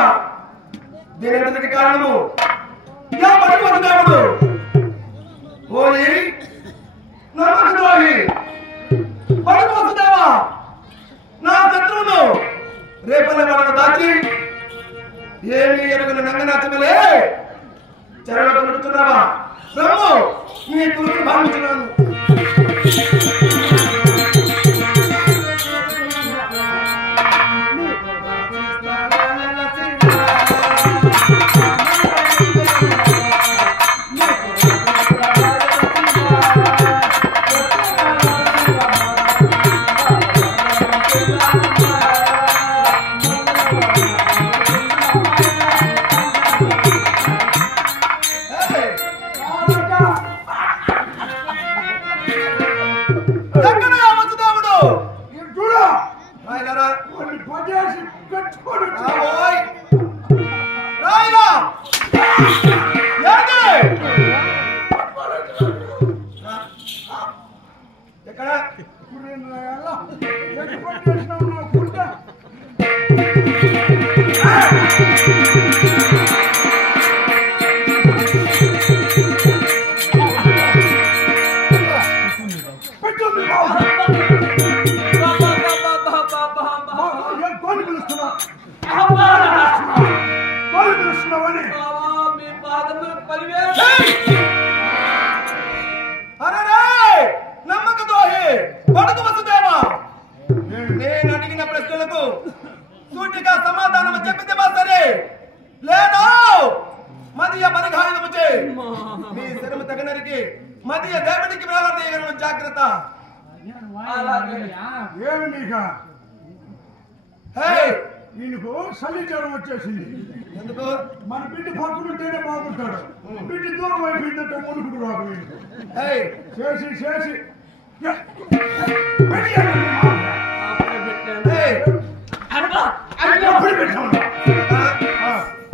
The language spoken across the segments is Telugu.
చెప్తున్నా దీనికి కారణము యా పరమేశ్వర దేవుడు ఓయి నమస్కారి పరమేశ్వర దేవా నా శత్రువును రేపల్లె మనకు దాచి ఏమి ఎరుగున నంగనాచమలే చెరలో కొడుతున్నావా బ్రహ్మ నీ కూతురు భావించున్నాను నేను అడిగిన ప్రశ్నలకు సూటిగా సమాధానం చెప్పితే సరే లేదా మదియ పరిఘాయనము చేయి నీ శరము తగినరికి మదియ దేవుడికి వేలాడేయగలను జాగ్రత్త ఏమి నీకా హే నీకు చలి జ్వరం వచ్చేసింది ఎందుకు మన బిడ్డ పక్కనుంటేనే బాగుంటాడు బిడ్డ దూరం అయిపోయిందంటే మునుకుడు రాదు హే చేసి చేసి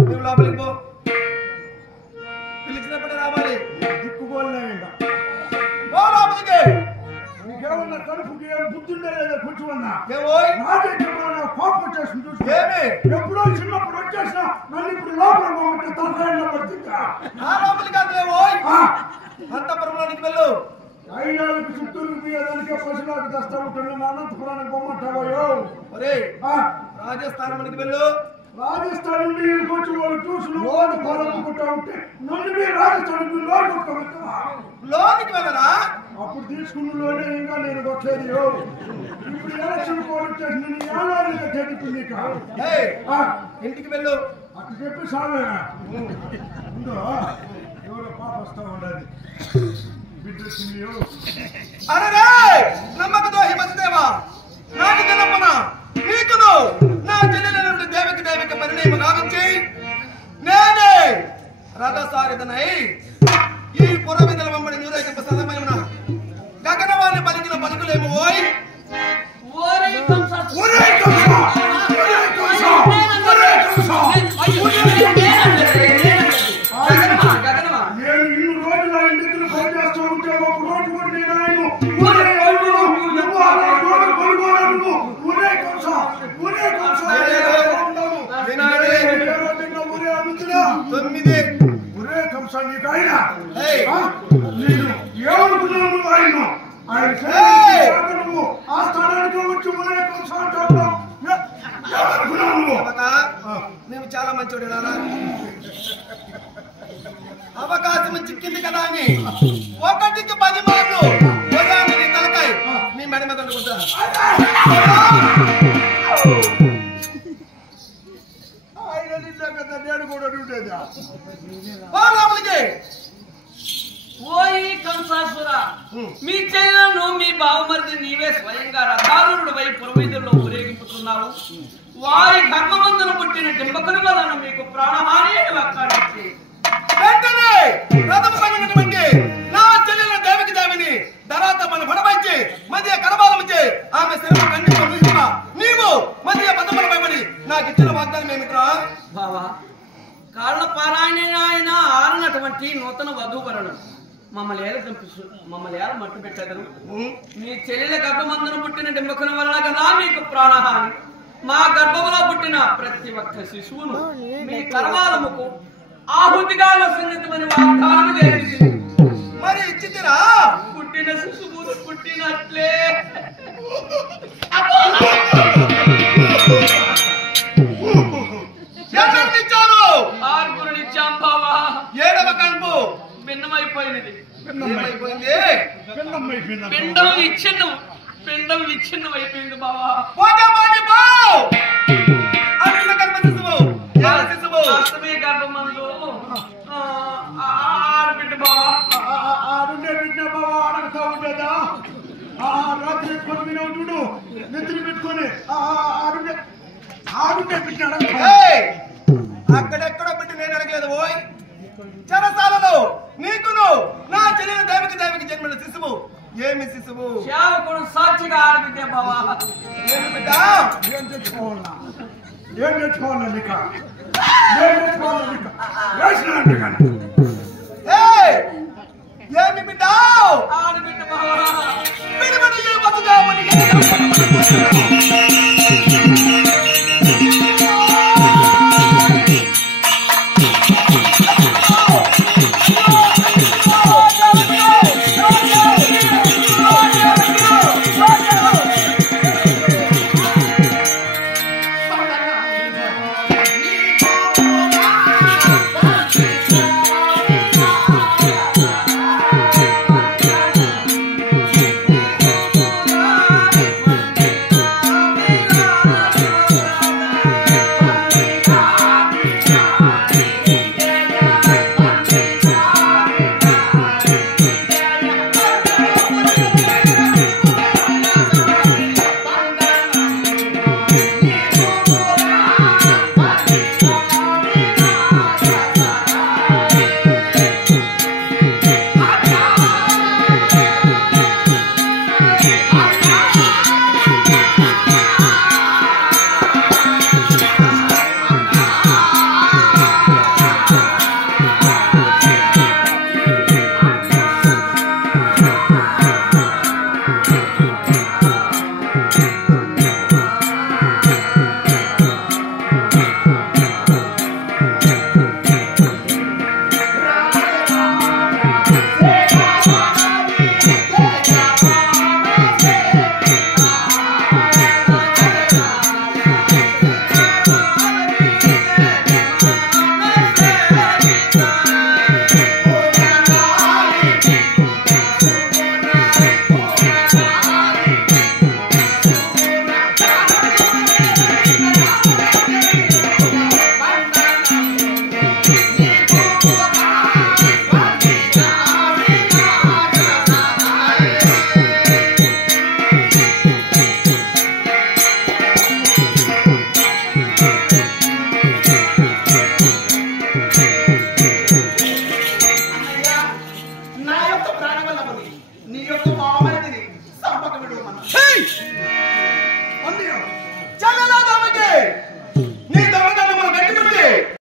నువ్వు లోపలికి పో పిలిచినప్పుడే రావాలి దిక్కుకోలే ఇంకా పో లోపలికి నీకేమన్నా కడుపుకి ఏం బుద్ధుండే లేదా కొంచెం అన్నా ఏమోయ్ కోపం వచ్చేసింది చూసి ఏమి ఎప్పుడో చిన్నప్పుడు వచ్చేసిన నన్ను ఇప్పుడు లోపల పోగొట్టే తలకాయల్లో పడుతుందా ఆ లోపలికి కాదు ఏమోయ్ అంతఃపురంలోనికి వెళ్ళు ఐదాళ్ళకి చిత్తూరు పోయేదానికే పశువులకు తెస్తా ఉంటుంది అనంతపురానికి బొమ్మంటావో ఒరే రాజస్థానానికి వెళ్ళు రాజస్థాన్ నుండి కొంచెం వాళ్ళు చూసి లోన్ పొలముకుంటా ఉంటే నన్ను మీరు రాజస్థాన్ లోన్ కొట్టుకోబెట్టా లోనికి వెళ్ళరా అప్పుడు తీసుకున్న లోనే ఇంకా నేను కొట్టలేదు ఇప్పుడు ఎలక్షన్ కోడ్ వచ్చేసి నేను ఏళ్ళగా చెప్పింది ఇంటికి వెళ్ళు అక్కడ చెప్పి సామేనా ఉందో ఎవరో పాప వస్తా ఉండాలి బిడ్డ వచ్చింది అరే నమ్మకతో హిమదేవా నాకు తెలపన నీకును నా చెల్లెల దేవికి దేవికి పరిణయం గావించి నేనే రథసారిదనై ఈ పురవిధుల వెంబడి నిరోధింప సదమైన గగనవాణి పలికిన పలుకులేమో ఓయ్ నేను చాలా మంచోడు అవకాశం చిక్కింది కదా అని ఒకటికి 10 మార్లు ఉదయాన్ని తలకాయ నీ మెడ మీద నేను కూడా ఉండేదా ఓయి కంసాసుర మీ చెల్లెలను మీ బావమరిది నీవే స్వయంగా రథారుడు వై పురవీధుల్లో ఊరేగింపుతున్నావు వారి గర్భమందును పుట్టిన డింబకుని వలన మీకు ప్రాణహాని వక్కాడించి వెంటనే రథము పగినటువంటి నా చెల్లెల దేవికి దేవిని ధరాత మన భడబైచి మధ్య కరబాలముచే ఆమె శరీరం ఖండించి నీవు మధ్య పదముల భయపడి నాకు ఇచ్చిన వాగ్దానం ఏమిట్రా బావా కాళ్ళ పారాయణ ఆయన ఆరినటువంటి నూతన వధూవరణం మమ్మల్ని ఎలా మట్టు పెట్టగలరు మీ చెల్లెల గర్భమందును పుట్టిన డింబకుని వలన కదా మీకు ప్రాణహాని మా గర్భంలో పుట్టిన ప్రతి ఒక్క శిశువును మీ కరవాలముకు ఆహుతిగా సంగతమని వాగ్దానం చేసింది. మరి ఇచ్చిరా పుట్టిన శిశువును పుట్టినట్లే ఇచ్చారు. ఆరుగురునిచ్చాం బావా. 7వ కడుపు భిన్నమైపోయినది. ఏమైపోయింది? పిండం విచ్ఛిన్నం అయిపోయింది బావా. వాస్తవే గర్భమందు ఆడబిడ్డ బావా. ఆడుండే బిడ్డ బాబా ఆడతా ఉండేదా రాత్రి ఎత్తుకొని వినవు చూడు నెత్తిని పెట్టుకొని ఆడుండే బిడ్డ అక్కడెక్కడో పెట్టి నేను అడగలేదు. ఓయ్ చెరసాలలో నీకును నా చెల్లెల దేవికి జన్మిన శిశువు. ఏమి శిశువు? సేవకుడు సాక్షిగా ఆడబిడ్డే బావా. ఏమి బిడ్డ? ఏం తెచ్చుకోవాలా నీక ఏమి బిడ్డ? ఆడబిడ్డ బావా. విడిబడి ఏ బతుగా